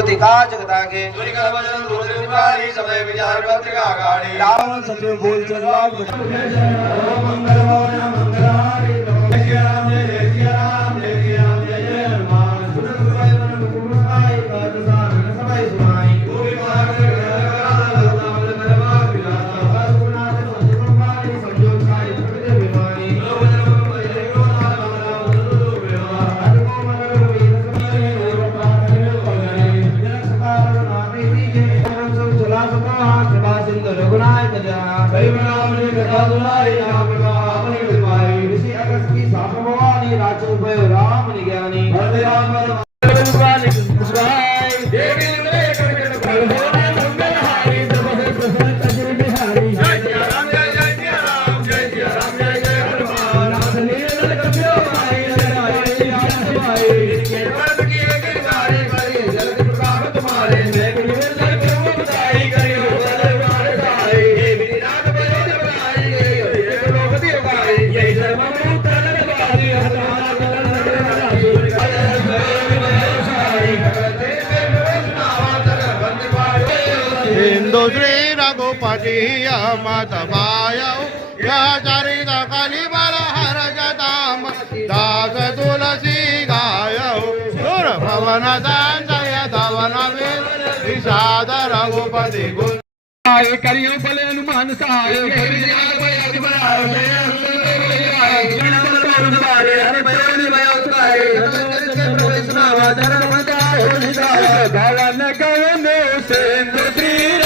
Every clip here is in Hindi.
का। जगदागे रावण सचिव बोल चल नाम श्री रघुपति मधवाय चरित कलिबल हर जताम दास तुलसी गाय सुर भवन संजय धवन विषाद रघुपति करियो भले हनुमान सहाय भवन गवन सिंधु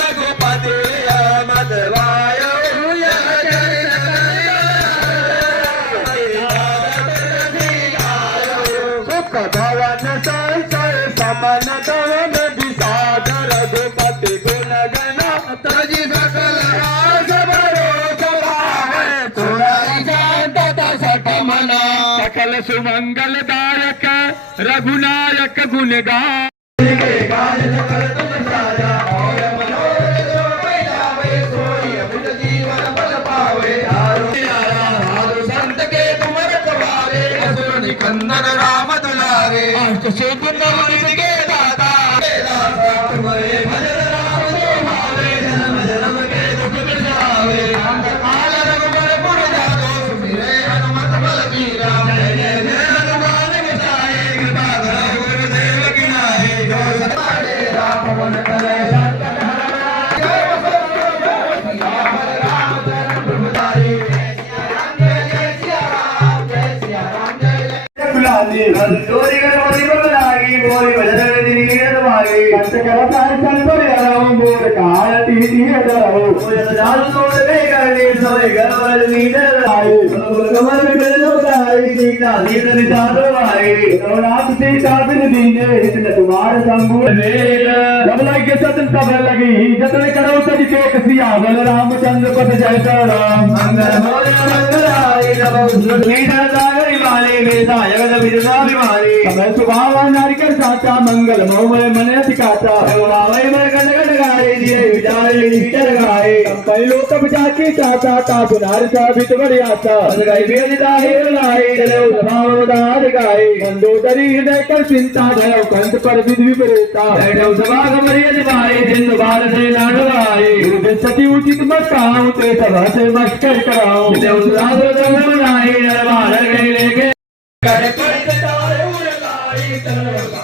रघुनायक गुण गा संत के तुमर कवारे असुर निकंदन राम दुलारे चोरी करोरी बदलागी बोली भजन दिनी दवाई कंत कर तार संतर राम बोल काल ती ती दराओ जाल तोड़ दे करनी सोए घर वर नीडर आई बोल कमर में बिल उड़ाई सीता दीन निदान भाई रात सीता बिन दीने हितन तुम्हार संगु वेद कमला के सतन तब लगी जतन करो तज के कसिया बल रामचंद्र पद जय राम मंगल मोर मंगल आई नमो लीला समय नारिकर साचा मंगल मोमय मन अधिकाता वावय मर गण गण गाए दिए विचार विचार गाए कई लोक बचाके चाहता ता सुनार सा बित बड़े गई वेद दाहे लाए चलो भाव दार गाए मंदोदरी हृदय कर चिंता जय कंठ पर विधि विपरीता। बैठो सभा कमरी अधिभाई दिन बार से लाड गाए गुरु सती उचित मत कहाऊं ते सभा से मस्कर कराऊं देव सुराद रंग बनाए दरबार गए लेके कर कर तारे उड़ाई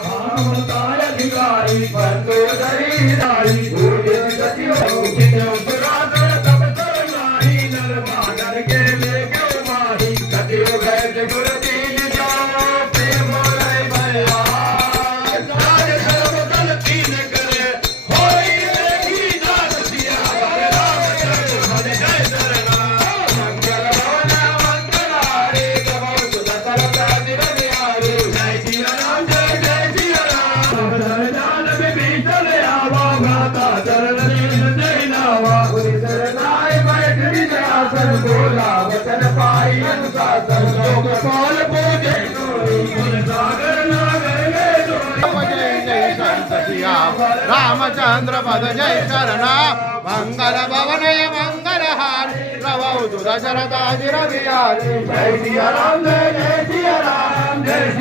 बोला वचन पाई अनुशासन लोक पाल पूजे गुण सागर नागर में जोड़ी जय जय संत सिया रामचंद्र पद जय शरणा मंगल भवन मंगल हार प्रभु दुर शरदाजिर बिहारी जय सिया राम जय जय सिया राम जय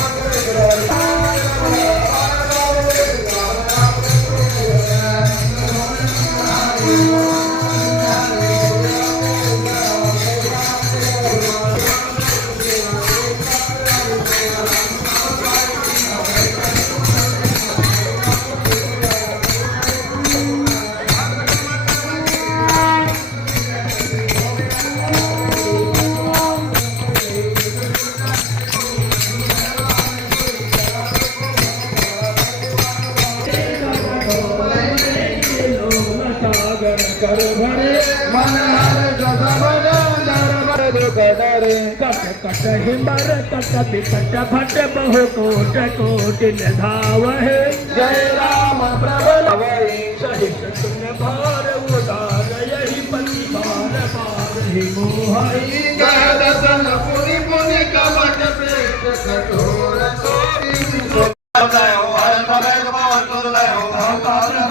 सिया राम जय जय हनुमान नाथ राम ने नर रूप कट हिमर कट बिकट भट बहु कोट जय राम प्रबल सहित तुम भार उदार यही पति बार बार मोहाई। दर्शन, पुनि पुनि, कपट, प्रेत, कठोर सोई महाजन कर दसवारी गर्भ तुम्हें कुल निक चरनारी हर से जग लेती हनुमान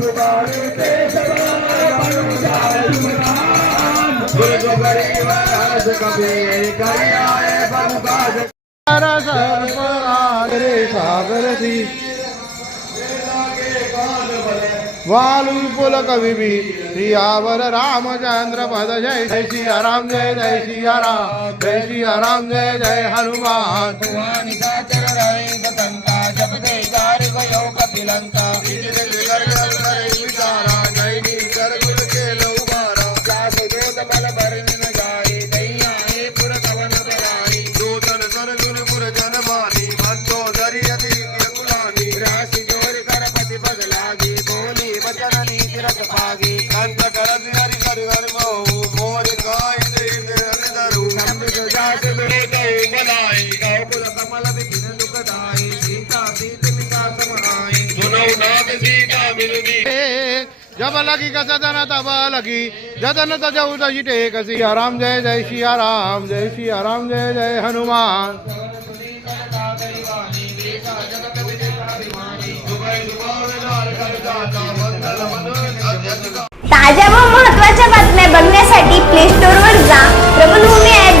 मुझ सागर वालु पुल कवि भी सियावर रामचंद्र पद। जय जय सिया राम जय जय सिया राम। जय सिया राम जय जय हनुमान। जब लगी कसदन तब लगी जदन तजऊ तजी टेक सिया राम जय जय सिया राम जय सिया राम जय जय हनुमान। ताज्या व महत्त्वाच्या बातम्या बघण्यासाठी प्ले स्टोअर वर जा. प्रबलभूमी ऍप